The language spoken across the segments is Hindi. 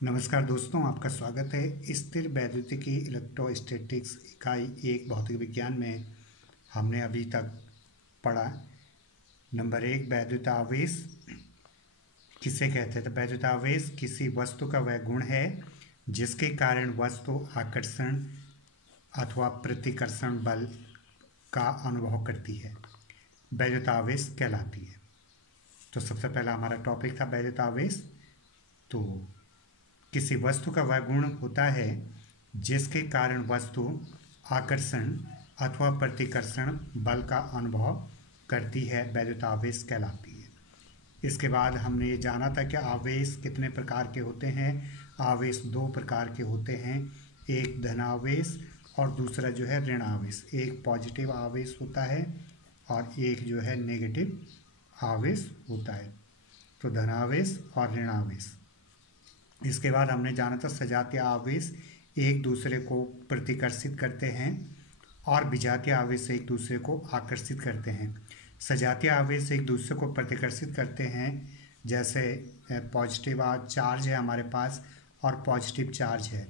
नमस्कार दोस्तों, आपका स्वागत है। स्थिर वैद्युतिकी इलेक्ट्रोस्टैटिक्स इकाई 1 भौतिक विज्ञान में हमने अभी तक पढ़ा। नंबर 1, वैद्युत आवेश किसे कहते हैं? तो वैद्युत आवेश किसी वस्तु का वह गुण है जिसके कारण वस्तु आकर्षण अथवा प्रतिकर्षण बल का अनुभव करती है, वैद्युत आवेश कहलाती है। तो सबसे पहला हमारा टॉपिक था वैद्युत आवेश। तो किसी वस्तु का वह गुण होता है जिसके कारण वस्तु आकर्षण अथवा प्रतिकर्षण बल का अनुभव करती है, वैद्युत आवेश कहलाती है। इसके बाद हमने ये जाना था कि आवेश कितने प्रकार के होते हैं। आवेश 2 प्रकार के होते हैं, एक धनावेश और दूसरा जो है ऋण आवेश। एक पॉजिटिव आवेश होता है और एक जो है नेगेटिव आवेश होता है। तो धनावेश और ऋण आवेश। इसके बाद हमने जाना था सजातीय आवेश एक दूसरे को प्रतिकर्षित करते हैं और विजातीय आवेश एक दूसरे को आकर्षित करते हैं। सजातीय आवेश एक दूसरे को प्रतिकर्षित करते हैं, जैसे पॉजिटिव चार्ज है हमारे पास और पॉजिटिव चार्ज है,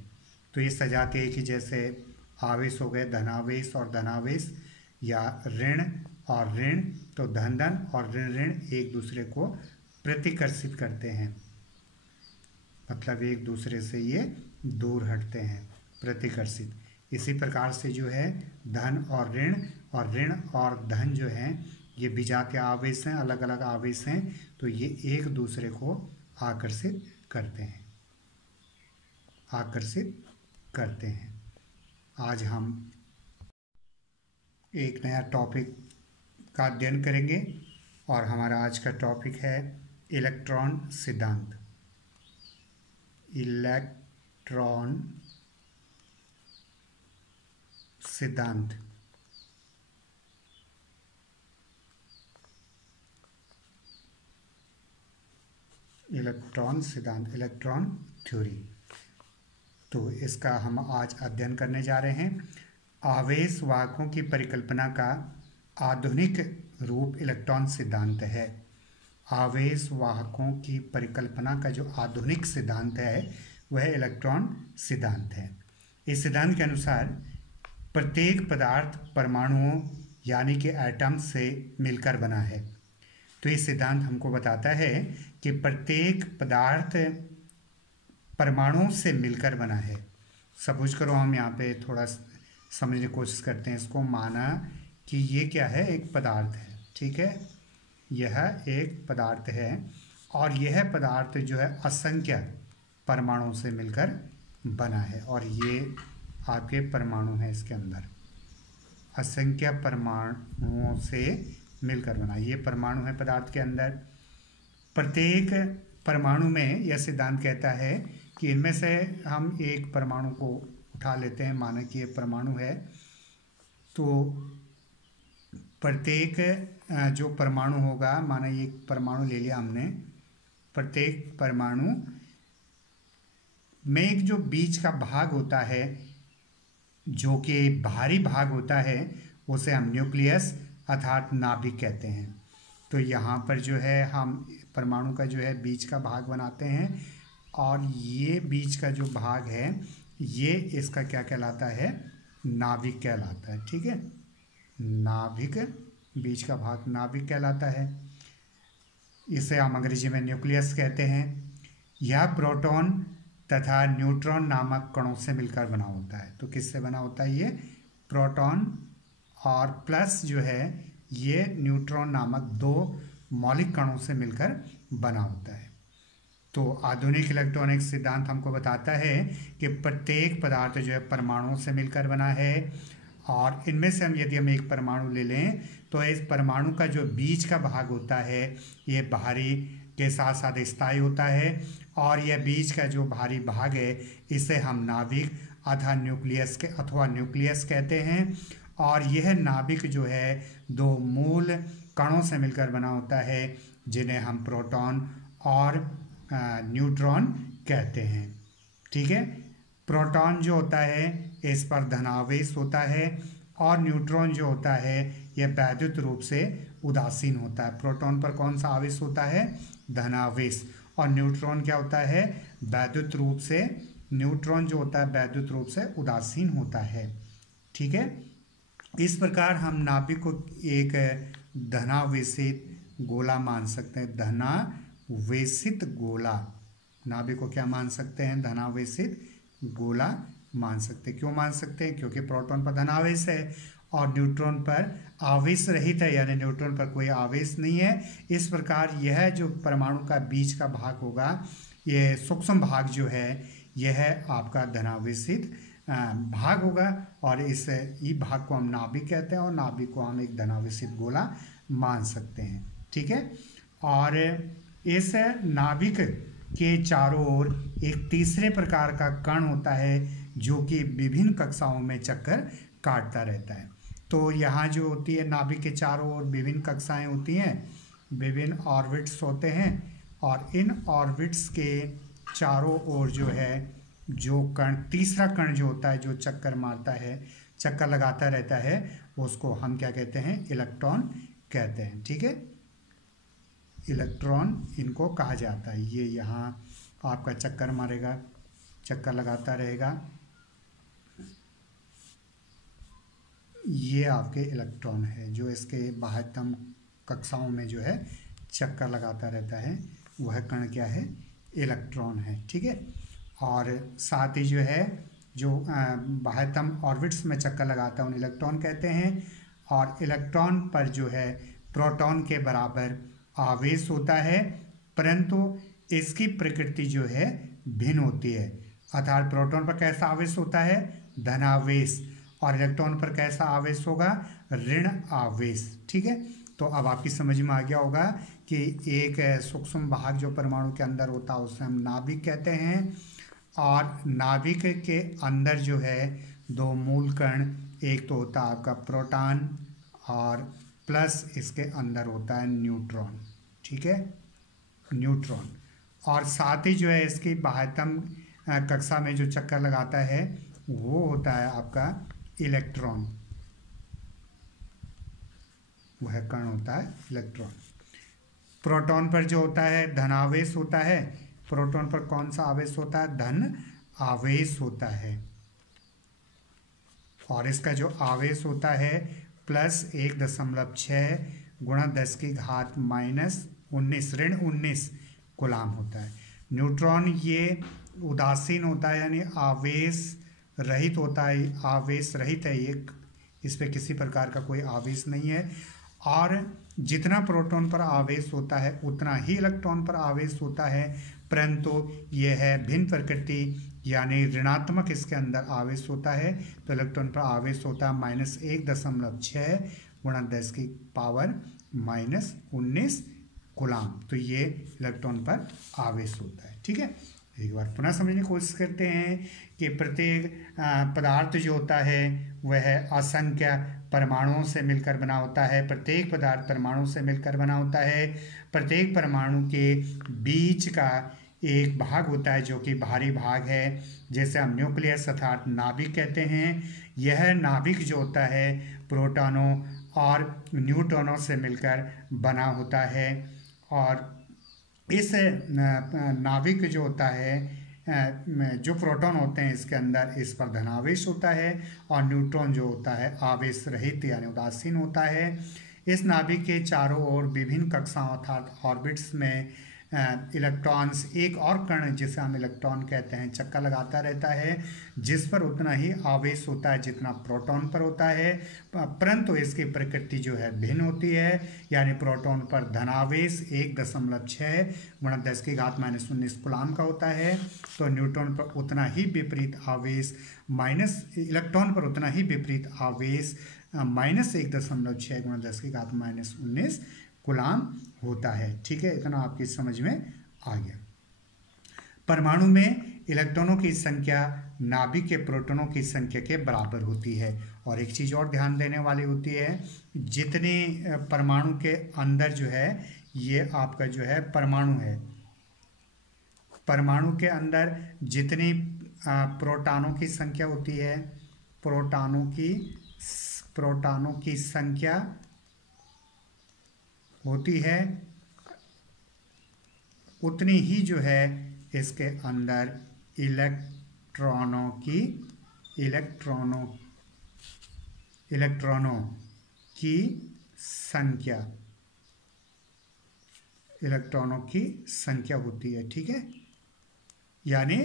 तो ये सजातीय एक ही जैसे आवेश हो गए, धनावेश और धनावेश, या ऋण और ऋण, तो धन धन और ऋण ऋण एक दूसरे को प्रतिकर्षित करते हैं, मतलब एक दूसरे से ये दूर हटते हैं, प्रतिकर्षित। इसी प्रकार से जो है धन और ऋण और धन जो हैं ये विजातीय आवेश हैं, अलग अलग आवेश हैं, तो ये एक दूसरे को आकर्षित करते हैं। आज हम एक नया टॉपिक का अध्ययन करेंगे और हमारा आज का टॉपिक है इलेक्ट्रॉन सिद्धांत। इलेक्ट्रॉन सिद्धांत। इलेक्ट्रॉन सिद्धांत, इलेक्ट्रॉन थ्योरी। तो इसका हम आज अध्ययन करने जा रहे हैं। आवेश वाहकों की परिकल्पना का आधुनिक रूप इलेक्ट्रॉन सिद्धांत है। आवेश वाहकों की परिकल्पना का जो आधुनिक सिद्धांत है वह इलेक्ट्रॉन सिद्धांत है। इस सिद्धांत के अनुसार प्रत्येक पदार्थ परमाणुओं यानी कि एटम्स से मिलकर बना है। तो ये सिद्धांत हमको बताता है कि प्रत्येक पदार्थ परमाणुओं से मिलकर बना है। सपोज करो हम यहाँ पे थोड़ा समझने की कोशिश करते हैं इसको। माना कि ये क्या है, एक पदार्थ है, ठीक है, यह एक पदार्थ है और यह पदार्थ जो है असंख्य परमाणुओं से मिलकर बना है, और ये आपके परमाणु हैं, इसके अंदर असंख्य परमाणुओं से मिलकर बना। ये परमाणु है पदार्थ के अंदर। प्रत्येक परमाणु में यह सिद्धांत कहता है कि इनमें से हम एक परमाणु को उठा लेते हैं, माना कि ये परमाणु है, तो प्रत्येक जो परमाणु होगा, माना ये परमाणु ले लिया हमने, प्रत्येक परमाणु में एक जो बीच का भाग होता है जो कि भारी भाग होता है उसे हम न्यूक्लियस अर्थात नाभिक कहते हैं। तो यहाँ पर जो है हम परमाणु का जो है बीच का भाग बनाते हैं और ये बीच का जो भाग है ये इसका क्या कहलाता है, नाभिक कहलाता है, ठीक है। नाभिक, बीच का भाग नाभिक कहलाता है। इसे हम अंग्रेजी में न्यूक्लियस कहते हैं। यह प्रोटॉन तथा न्यूट्रॉन नामक कणों से मिलकर बना होता है। तो किससे बना होता है? ये प्रोटॉन और प्लस जो है ये न्यूट्रॉन नामक 2 मौलिक कणों से मिलकर बना होता है। तो आधुनिक इलेक्ट्रॉनिक सिद्धांत हमको बताता है कि प्रत्येक पदार्थ जो है परमाणुओं से मिलकर बना है, और इनमें से यदि हम एक परमाणु ले लें तो इस परमाणु का जो बीच का भाग होता है ये भारी के साथ साथ स्थायी होता है, और यह बीच का जो भारी भाग है इसे हम नाभिक अथवा न्यूक्लियस कहते हैं। और यह नाभिक जो है 2 मूल कणों से मिलकर बना होता है जिन्हें हम प्रोटॉन और न्यूट्रॉन कहते हैं, ठीक है। प्रोटॉन जो होता है इस पर धनावेश होता है और न्यूट्रॉन जो होता है यह वैद्युत रूप से उदासीन होता है। प्रोटॉन पर कौन सा आवेश होता है? धनावेश। और न्यूट्रॉन क्या होता है, वैद्युत रूप से, न्यूट्रॉन जो होता है वैद्युत रूप से उदासीन होता है। ठीक है, इस प्रकार हम नाभिक को एक धनावेशित गोला मान सकते हैं। धनावेशित गोला, नाभिक को क्या मान सकते हैं, धनावेशित गोला मान सकते हैं। क्यों मान सकते हैं, क्योंकि प्रोटॉन पर धनावेश है और न्यूट्रॉन पर आवेश रहित है, यानी न्यूट्रॉन पर कोई आवेश नहीं है। इस प्रकार यह जो परमाणु का बीच का भाग होगा, ये सूक्ष्म भाग जो है, यह आपका धनावेशित भाग होगा और इस ई भाग को हम नाभिक कहते हैं और नाभिक को हम एक धनावेशित गोला मान सकते हैं। ठीक है, और इस नाभिक के चारों ओर एक तीसरे प्रकार का कण होता है जो कि विभिन्न कक्षाओं में चक्कर काटता रहता है। तो यहाँ जो होती है नाभिक के चारों ओर विभिन्न कक्षाएं होती हैं, विभिन्न ऑर्बिट्स होते हैं और इन ऑर्बिट्स के चारों ओर जो है जो कण, तीसरा कण जो होता है जो चक्कर मारता है, चक्कर लगाता रहता है, उसको हम क्या कहते हैं, इलेक्ट्रॉन कहते हैं। ठीक है, इलेक्ट्रॉन इनको कहा जाता है। ये यहाँ आपका चक्कर मारेगा, चक्कर लगाता रहेगा, ये आपके इलेक्ट्रॉन है जो इसके बाह्यतम कक्षाओं में जो है चक्कर लगाता रहता है, वह कण क्या है, इलेक्ट्रॉन है। ठीक है, और साथ ही जो है जो बाह्यतम ऑर्बिट्स में चक्कर लगाता है उन इलेक्ट्रॉन कहते हैं। और इलेक्ट्रॉन पर जो है प्रोटॉन के बराबर आवेश होता है, परंतु इसकी प्रकृति जो है भिन्न होती है। अर्थात प्रोटॉन पर कैसा आवेश होता है, धनावेश, और इलेक्ट्रॉन पर कैसा आवेश होगा, ऋण आवेश। ठीक है, तो अब आपकी समझ में आ गया होगा कि एक सूक्ष्म भाग जो परमाणु के अंदर होता है उसे हम नाभिक कहते हैं, और नाभिक के अंदर जो है दो मूल कण, एक तो होता है आपका प्रोटॉन और प्लस इसके अंदर होता है न्यूट्रॉन। ठीक है, न्यूट्रॉन, और साथ ही जो है इसकी बाह्यतम कक्षा में जो चक्कर लगाता है वो होता है आपका इलेक्ट्रॉन, वह कण होता है इलेक्ट्रॉन। प्रोटॉन पर जो होता है धनावेश होता है, प्रोटॉन पर कौन सा आवेश होता है, धन आवेश होता है, और इसका जो आवेश होता है +1.6 गुणा 10⁻⁻19 ऋण 19 कूलाम होता है। न्यूट्रॉन ये उदासीन होता है, यानी आवेश रहित होता है, आवेश रहित है ये, इस पर किसी प्रकार का कोई आवेश नहीं है। और जितना प्रोटॉन पर आवेश होता है उतना ही इलेक्ट्रॉन पर आवेश होता है, परंतु यह है भिन्न प्रकृति, यानी ऋणात्मक इसके अंदर आवेश होता है। तो इलेक्ट्रॉन पर आवेश होता है -1.6 गुणा 10⁻⁻19 कूलाम। तो ये इलेक्ट्रॉन पर आवेश होता है। ठीक है, एक बार पुनः समझने की कोशिश करते हैं कि प्रत्येक पदार्थ जो होता है वह असंख्य परमाणुओं से मिलकर बना होता है। प्रत्येक पदार्थ परमाणु से मिलकर बना होता है। प्रत्येक परमाणु के बीच का एक भाग होता है जो कि भारी भाग है, जैसे हम न्यूक्लियस अर्थात नाभिक कहते हैं। यह नाभिक जो होता है प्रोटॉनों और न्यूट्रॉनों से मिलकर बना होता है, और इस नाभिक जो होता है, जो प्रोटॉन होते हैं इसके अंदर, इस पर धनावेश होता है, और न्यूट्रॉन जो होता है आवेश रहित यानी उदासीन होता है। इस नाभिक के चारों ओर विभिन्न कक्षाओं अर्थात ऑर्बिट्स में इलेक्ट्रॉन्स, एक और कण जिसे हम इलेक्ट्रॉन कहते हैं, चक्कर लगाता रहता है, जिस पर उतना ही आवेश होता है जितना प्रोटॉन पर होता है, परंतु इसकी प्रकृति जो है भिन्न होती है। यानी प्रोटॉन पर धनावेश 1.6 गुणा 10⁻⁻19 कूलाम का होता है, तो न्यूट्रॉन पर उतना ही विपरीत आवेश इलेक्ट्रॉन पर उतना ही विपरीत आवेश -1.6 गुणा 10⁻⁻19 कूलाम होता है। ठीक है, इतना आपकी समझ में आ गया। परमाणु में इलेक्ट्रॉनों की संख्या नाभिक के प्रोटॉनों की संख्या के बराबर होती है। और एक चीज़ और ध्यान देने वाली होती है, जितने परमाणु के अंदर जो है, ये आपका जो है परमाणु है, परमाणु के अंदर जितनी प्रोटॉनों की संख्या होती है, प्रोटॉनों की संख्या होती है उतनी ही जो है इसके अंदर इलेक्ट्रॉनों की संख्या होती है। ठीक है, यानी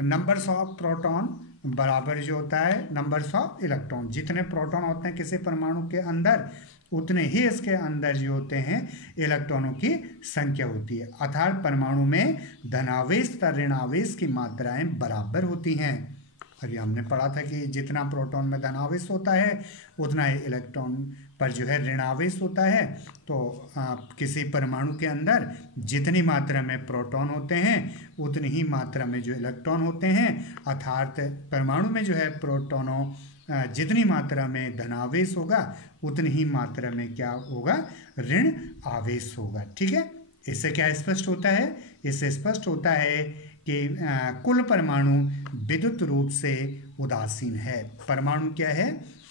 नंबर्स ऑफ प्रोटॉन बराबर जो होता है नंबर्स ऑफ इलेक्ट्रॉन। जितने प्रोटॉन होते हैं किसी परमाणु के अंदर, उतने ही इसके अंदर जो होते हैं इलेक्ट्रॉनों की संख्या होती है। अर्थात परमाणु में धनावेश तथा ऋणावेश की मात्राएं बराबर होती हैं। अभी हमने पढ़ा था कि जितना प्रोटॉन में धनावेश होता है उतना ही इलेक्ट्रॉन पर जो है ऋणावेश होता है। तो किसी परमाणु के अंदर जितनी मात्रा में प्रोटॉन होते हैं उतनी ही मात्रा में जो इलेक्ट्रॉन होते हैं। अर्थात परमाणु में जो है प्रोटॉनों जितनी मात्रा में धनावेश होगा उतनी ही मात्रा में क्या होगा, ऋण आवेश होगा। ठीक है, इससे क्या स्पष्ट होता है? इससे स्पष्ट होता है कि कुल परमाणु विद्युत रूप से उदासीन है। परमाणु क्या है?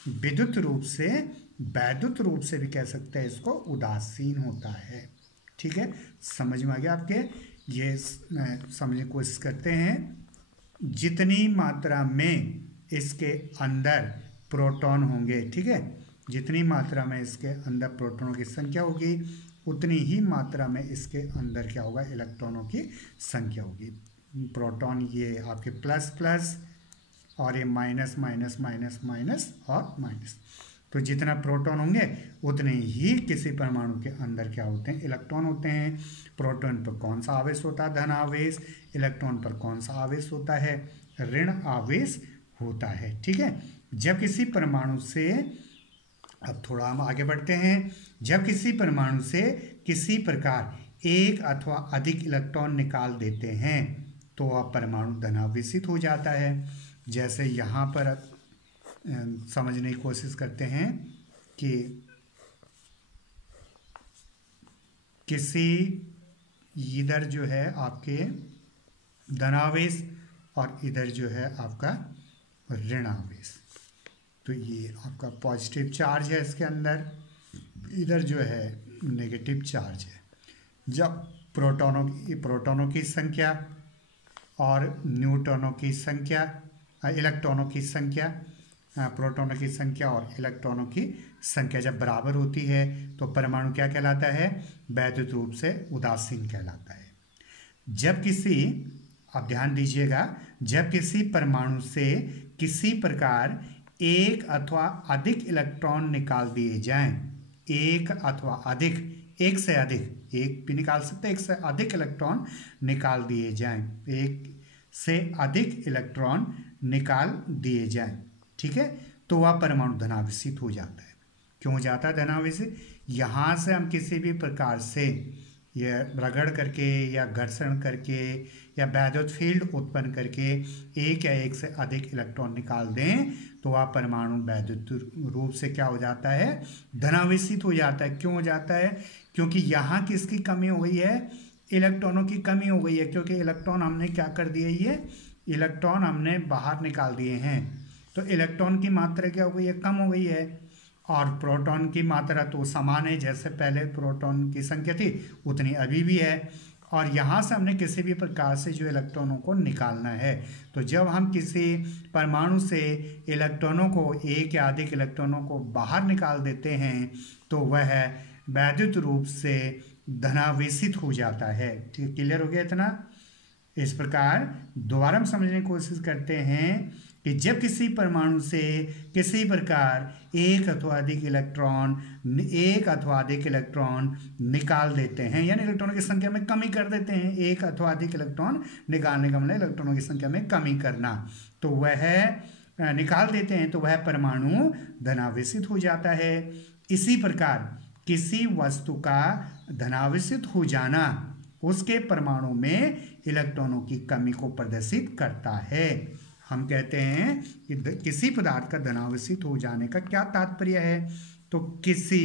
विद्युत रूप से, वैद्युत रूप से भी कह सकते हैं इसको, उदासीन होता है। ठीक है, समझ में आ गया आपके? ये समझने की कोशिश करते हैं। जितनी मात्रा में इसके अंदर प्रोटॉन होंगे, ठीक है, जितनी मात्रा में इसके अंदर प्रोटॉनों की संख्या होगी उतनी ही मात्रा में इसके अंदर क्या होगा, इलेक्ट्रॉनों की संख्या होगी। प्रोटॉन ये आपके प्लस प्लस और ये माइनस माइनस माइनस माइनस और माइनस। तो जितना प्रोटॉन होंगे उतने ही किसी परमाणु के अंदर क्या होते हैं, इलेक्ट्रॉन होते हैं। प्रोटॉन पर कौन सा आवेश होता है, धन आवेश। इलेक्ट्रॉन पर कौन सा आवेश होता है, ऋण आवेश होता है। ठीक है, जब किसी परमाणु से, अब थोड़ा हम आगे बढ़ते हैं, जब किसी परमाणु से किसी प्रकार एक अथवा अधिक इलेक्ट्रॉन निकाल देते हैं तो वह परमाणु धनावेशित हो जाता है। जैसे यहाँ पर समझने की कोशिश करते हैं कि किसी इधर जो है आपके धनावेश और इधर जो है आपका ऋणावेश। तो ये आपका पॉजिटिव चार्ज है इसके अंदर, इधर जो है नेगेटिव चार्ज है। जब प्रोटॉनों की संख्या और न्यूट्रॉनों की संख्या, इलेक्ट्रॉनों की संख्या, प्रोटॉनों की संख्या और इलेक्ट्रॉनों की संख्या जब बराबर होती है तो परमाणु क्या कहलाता है, वैद्युत रूप से उदासीन कहलाता है। जब किसी, अब ध्यान दीजिएगा, जब किसी परमाणु से किसी प्रकार एक अथवा अधिक इलेक्ट्रॉन निकाल दिए जाएं, एक अथवा अधिक, एक से अधिक, एक भी निकाल सकते हैं, एक से अधिक इलेक्ट्रॉन निकाल दिए जाएं, एक से अधिक इलेक्ट्रॉन निकाल दिए जाएं, ठीक है, तो वह परमाणु धनावेशित हो जाता है। क्यों हो जाता है धनावेशित? यहाँ से हम किसी भी प्रकार से यह रगड़ करके या घर्षण करके या वैद्युत फील्ड उत्पन्न करके एक या एक से अधिक इलेक्ट्रॉन निकाल दें तो वह परमाणु वैद्युत रूप से क्या हो जाता है, धनावेशित हो जाता है। क्यों हो जाता है? क्योंकि यहाँ किसकी कमी हो गई है, इलेक्ट्रॉनों की कमी हो गई है। क्योंकि इलेक्ट्रॉन हमने क्या कर दिए, ये इलेक्ट्रॉन हमने बाहर निकाल दिए हैं, तो इलेक्ट्रॉन की मात्रा क्या हो गई है, कम हो गई है। और प्रोटॉन की मात्रा तो समान है, जैसे पहले प्रोटॉन की संख्या थी उतनी अभी भी है। और यहाँ से हमने किसी भी प्रकार से जो इलेक्ट्रॉनों को निकालना है, तो जब हम किसी परमाणु से इलेक्ट्रॉनों को, एक या अधिक इलेक्ट्रॉनों को बाहर निकाल देते हैं तो वह वैद्युत रूप से धनावेशित हो जाता है। ठीक, क्लियर हो गया इतना? इस प्रकार दोबारा हम समझने की कोशिश करते हैं कि जब किसी परमाणु से किसी प्रकार एक अथवा अधिक इलेक्ट्रॉन निकाल देते हैं, यानी इलेक्ट्रॉनों की संख्या में कमी कर देते हैं, एक अथवा अधिक इलेक्ट्रॉन निकालने का मतलब इलेक्ट्रॉनों की संख्या में कमी करना, तो वह निकाल देते हैं तो वह परमाणु धनावेशित हो जाता है। इसी प्रकार किसी वस्तु का धनावेशित हो जाना उसके परमाणु में इलेक्ट्रॉनों की कमी को प्रदर्शित करता है। हम कहते हैं कि किसी पदार्थ का धनावेशित हो जाने का क्या तात्पर्य है, तो किसी,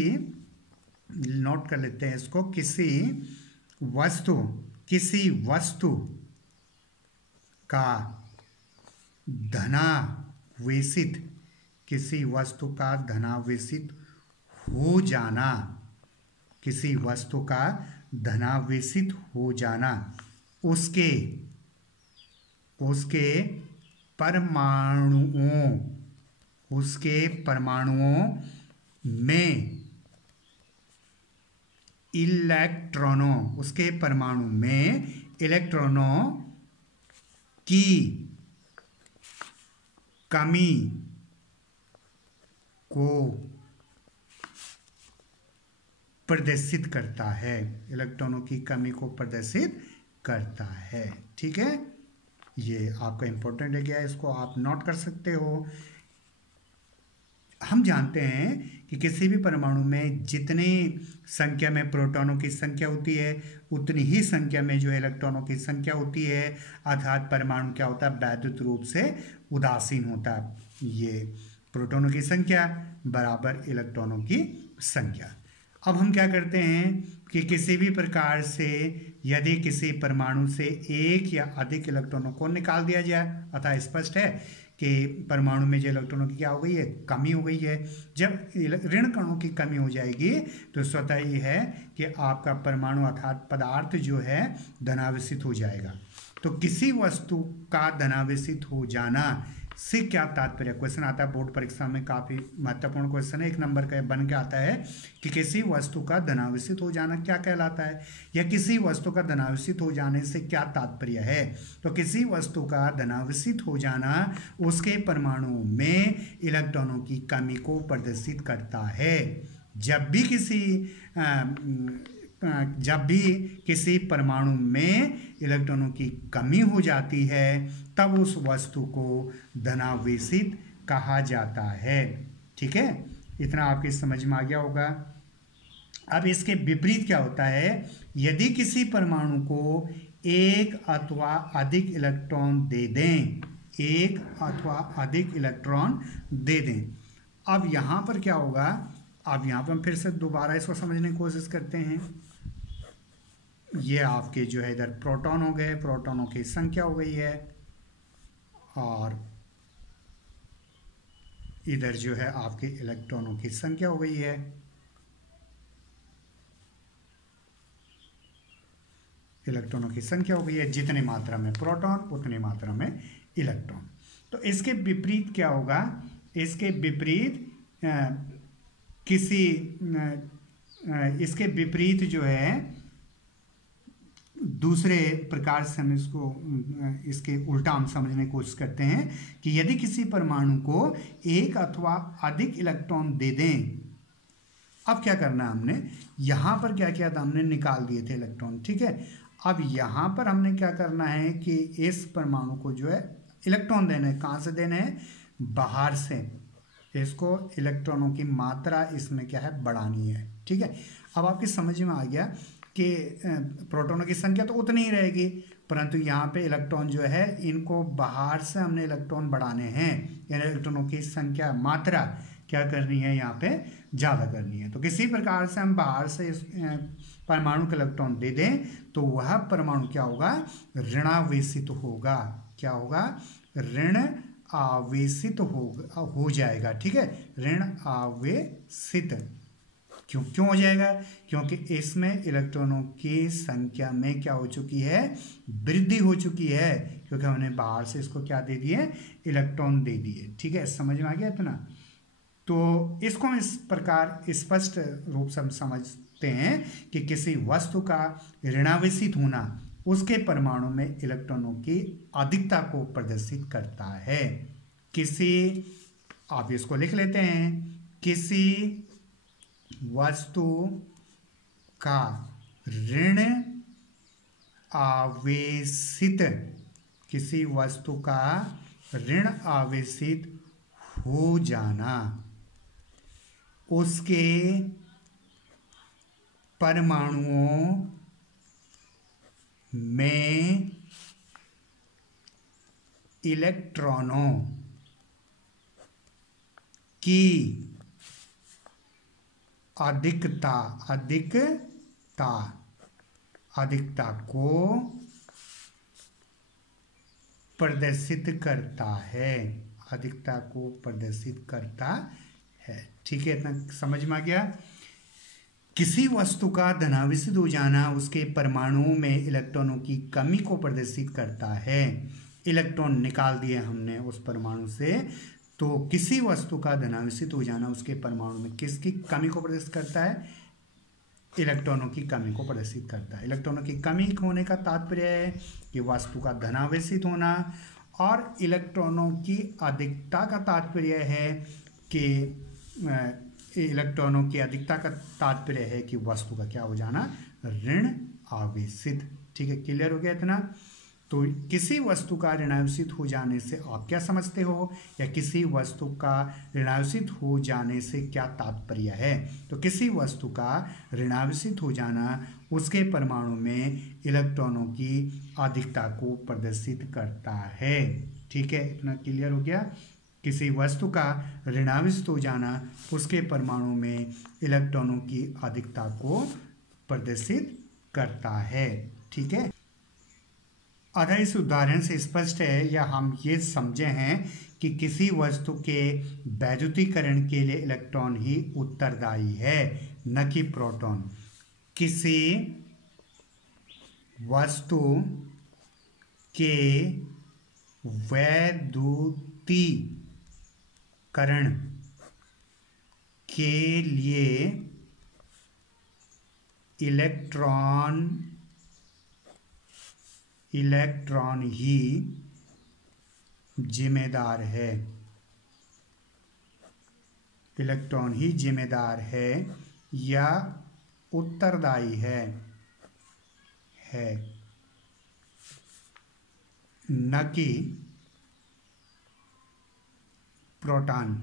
नोट कर लेते हैं इसको, किसी वस्तु का धनावेशित, किसी वस्तु का धनावेशित हो जाना, किसी वस्तु का धनावेशित हो जाना उसके परमाणुओं में इलेक्ट्रॉनों की कमी को प्रदर्शित करता है। इलेक्ट्रॉनों की कमी को प्रदर्शित करता है। ठीक है, ये आपका इंपॉर्टेंट है क्या, इसको आप नोट कर सकते हो। हम जानते हैं कि किसी भी परमाणु में जितनी संख्या में प्रोटॉनों की संख्या होती है उतनी ही संख्या में जो इलेक्ट्रॉनों की संख्या होती है, अर्थात परमाणु क्या होता है, वैद्युत रूप से उदासीन होता है। ये प्रोटॉनों की संख्या बराबर इलेक्ट्रॉनों की संख्या। अब हम क्या करते हैं कि किसी भी प्रकार से यदि किसी परमाणु से एक या अधिक इलेक्ट्रॉनों को निकाल दिया जाए, अतः स्पष्ट है कि परमाणु में जो इलेक्ट्रॉनों की क्या हो गई है, कमी हो गई है। जब ऋण कणों की कमी हो जाएगी तो स्वतः ही है कि आपका परमाणु अर्थात पदार्थ जो है धनावेशित हो जाएगा। तो किसी वस्तु का धनावेशित हो जाना से क्या तात्पर्य, क्वेश्चन आता है बोर्ड परीक्षा में, काफी महत्वपूर्ण क्वेश्चन है, 1 नंबर का बन के आता है कि किसी वस्तु का धनावेशित हो जाना क्या कहलाता है, या किसी वस्तु का धनावेशित हो जाने से क्या तात्पर्य है। तो किसी वस्तु का धनावेशित हो जाना उसके परमाणुओं में इलेक्ट्रॉनों की कमी को प्रदर्शित करता है। जब भी किसी परमाणु में इलेक्ट्रॉनों की कमी हो जाती है तब उस वस्तु को धनावेशित कहा जाता है। ठीक है, इतना आपकी समझ में आ गया होगा। अब इसके विपरीत क्या होता है, यदि किसी परमाणु को एक अथवा अधिक इलेक्ट्रॉन दे दें, अब यहां पर क्या होगा, अब यहां पर हम फिर से दोबारा इसको समझने की कोशिश करते हैं। ये आपके जो है इधर प्रोटॉन हो गए, प्रोटॉनों की संख्या हो गई है, और इधर जो है आपके इलेक्ट्रॉनों की संख्या हो गई है। इलेक्ट्रॉनों की संख्या हो गई है, जितनी मात्रा में प्रोटॉन उतनी मात्रा में इलेक्ट्रॉन। तो इसके विपरीत क्या होगा, इसके विपरीत जो है दूसरे प्रकार से हम इसके उल्टा हम समझने की कोशिश करते हैं कि यदि किसी परमाणु को एक अथवा अधिक इलेक्ट्रॉन दे दें, अब क्या करना है, हमने यहां पर क्या किया था, हमने निकाल दिए थे इलेक्ट्रॉन। ठीक है, अब यहां पर हमने क्या करना है कि इस परमाणु को जो है इलेक्ट्रॉन देने, कहां से देने हैं, बाहर से। इसको इलेक्ट्रॉनों की मात्रा इसमें क्या है, बढ़ानी है। ठीक है, अब आपकी समझ में आ गया कि प्रोटॉनों की संख्या तो उतनी ही रहेगी, परंतु यहाँ पे इलेक्ट्रॉन जो है इनको बाहर से हमने इलेक्ट्रॉन बढ़ाने हैं, यानी इलेक्ट्रॉनों की संख्या मात्रा क्या करनी है, यहाँ पे ज़्यादा करनी है। तो किसी प्रकार से हम बाहर से इस परमाणु को इलेक्ट्रॉन दे दें तो वह परमाणु क्या होगा, ऋणावेशित होगा। क्या होगा, ऋण आवेशित हो जाएगा। ठीक है, ऋण आवेशित क्यों हो जाएगा, क्योंकि इसमें इलेक्ट्रॉनों की संख्या में क्या हो चुकी है, वृद्धि हो चुकी है, क्योंकि हमने बाहर से इसको क्या दे दिए, इलेक्ट्रॉन दे दिए। ठीक है, समझ में आ गया इतना। तो इसको हम इस प्रकार स्पष्ट रूप से हम समझते हैं कि किसी वस्तु का ऋणावेशित होना उसके परमाणु में इलेक्ट्रॉनों की अधिकता को प्रदर्शित करता है। आप इसको लिख लेते हैं, किसी वस्तु का ऋण आवेशित हो जाना उसके परमाणुओं में इलेक्ट्रॉनों की अधिकता को प्रदर्शित करता है। अधिकता को प्रदर्शित करता है। ठीक है, इतना समझ में आ गया। किसी वस्तु का धनावेशित हो जाना उसके परमाणुओं में इलेक्ट्रॉनों की कमी को प्रदर्शित करता है। इलेक्ट्रॉन निकाल दिए हमने उस परमाणु से, तो किसी वस्तु का धनावेशित हो जाना उसके परमाणु में किसकी कमी को प्रदर्शित करता है? इलेक्ट्रॉनों की कमी को प्रदर्शित करता है। इलेक्ट्रॉनों की कमी होने का तात्पर्य है कि वस्तु का धनावेशित होना, और इलेक्ट्रॉनों की अधिकता का तात्पर्य है कि इलेक्ट्रॉनों की अधिकता का तात्पर्य है कि वस्तु का क्या हो जाना? ऋण आवेशित। ठीक है, क्लियर हो गया इतना? तो किसी वस्तु का ऋणावेशित हो जाने से आप क्या समझते हो, या किसी वस्तु का ऋणावेशित हो जाने से क्या तात्पर्य है? तो किसी वस्तु का ऋणावेशित हो जाना उसके परमाणु में इलेक्ट्रॉनों की अधिकता को प्रदर्शित करता है। ठीक है, इतना क्लियर हो गया? किसी वस्तु का ऋणावेशित हो जाना उसके परमाणु में इलेक्ट्रॉनों की अधिकता को प्रदर्शित करता है। ठीक है, अगर इस उदाहरण से स्पष्ट है या हम ये समझे हैं कि किसी वस्तु के वैद्युतीकरण के लिए इलेक्ट्रॉन ही उत्तरदायी है, न कि प्रोटॉन। किसी वस्तु के वैद्युतीकरण के लिए इलेक्ट्रॉन ही जिम्मेदार है। इलेक्ट्रॉन ही जिम्मेदार है या उत्तरदायी है न कि प्रोटॉन,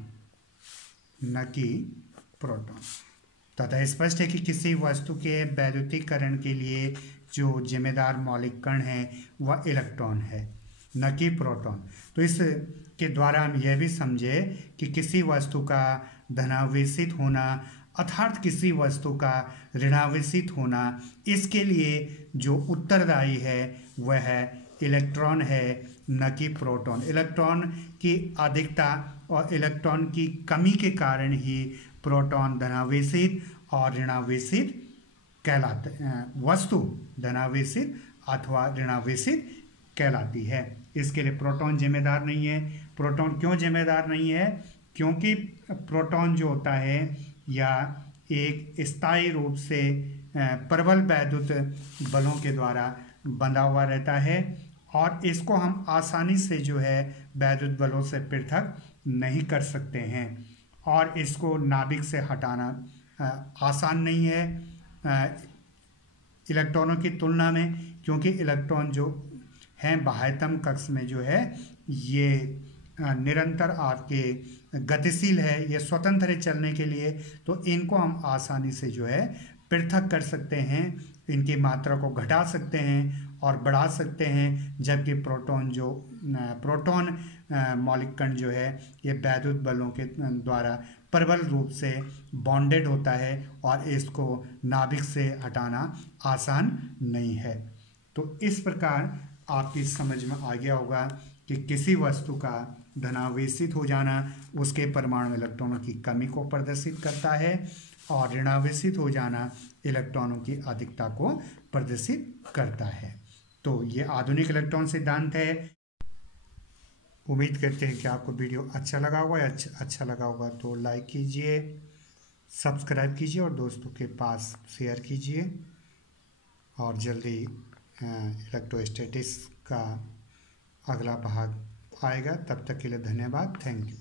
तथा स्पष्ट है कि किसी वस्तु के वैद्युतीकरण के लिए जो जिम्मेदार मौलिक कण है वह इलेक्ट्रॉन है, न कि प्रोटॉन। तो इसके द्वारा हम यह भी समझे कि किसी वस्तु का धनावेशित होना अर्थात किसी वस्तु का ऋणावेशित होना, इसके लिए जो उत्तरदायी है वह इलेक्ट्रॉन है, न कि प्रोटॉन। इलेक्ट्रॉन की अधिकता और इलेक्ट्रॉन की कमी के कारण ही प्रोटॉन धनावेशित और ऋणावेशित कहलाते, वस्तु धनावेशित अथवा ऋणावेशित कहलाती है। इसके लिए प्रोटॉन जिम्मेदार नहीं है। प्रोटॉन क्यों जिम्मेदार नहीं है? क्योंकि प्रोटॉन जो होता है या एक स्थायी रूप से प्रबल वैद्युत बलों के द्वारा बंधा हुआ रहता है, और इसको हम आसानी से जो है वैद्युत बलों से पृथक नहीं कर सकते हैं, और इसको नाभिक से हटाना आसान नहीं है इलेक्ट्रॉनों की तुलना में, क्योंकि इलेक्ट्रॉन जो हैं बाह्यतम कक्ष में जो है ये निरंतर आपके गतिशील है, ये स्वतंत्र है चलने के लिए, तो इनको हम आसानी से जो है पृथक कर सकते हैं, इनकी मात्रा को घटा सकते हैं और बढ़ा सकते हैं। जबकि प्रोटॉन मौलिक कण जो है ये वैद्युत बलों के द्वारा प्रबल रूप से बॉन्डेड होता है, और इसको नाभिक से हटाना आसान नहीं है। तो इस प्रकार आपकी समझ में आ गया होगा कि किसी वस्तु का धनावेशित हो जाना उसके परमाणु इलेक्ट्रॉनों की कमी को प्रदर्शित करता है, और ऋणावेशित हो जाना इलेक्ट्रॉनों की अधिकता को प्रदर्शित करता है। तो ये आधुनिक इलेक्ट्रॉन सिद्धांत है। उम्मीद करते हैं कि आपको वीडियो अच्छा लगा होगा, या अच्छा लगा होगा तो लाइक कीजिए, सब्सक्राइब कीजिए और दोस्तों के पास शेयर कीजिए, और जल्दी इलेक्ट्रोस्टैटिक्स का अगला भाग आएगा। तब तक के लिए धन्यवाद, थैंक यू।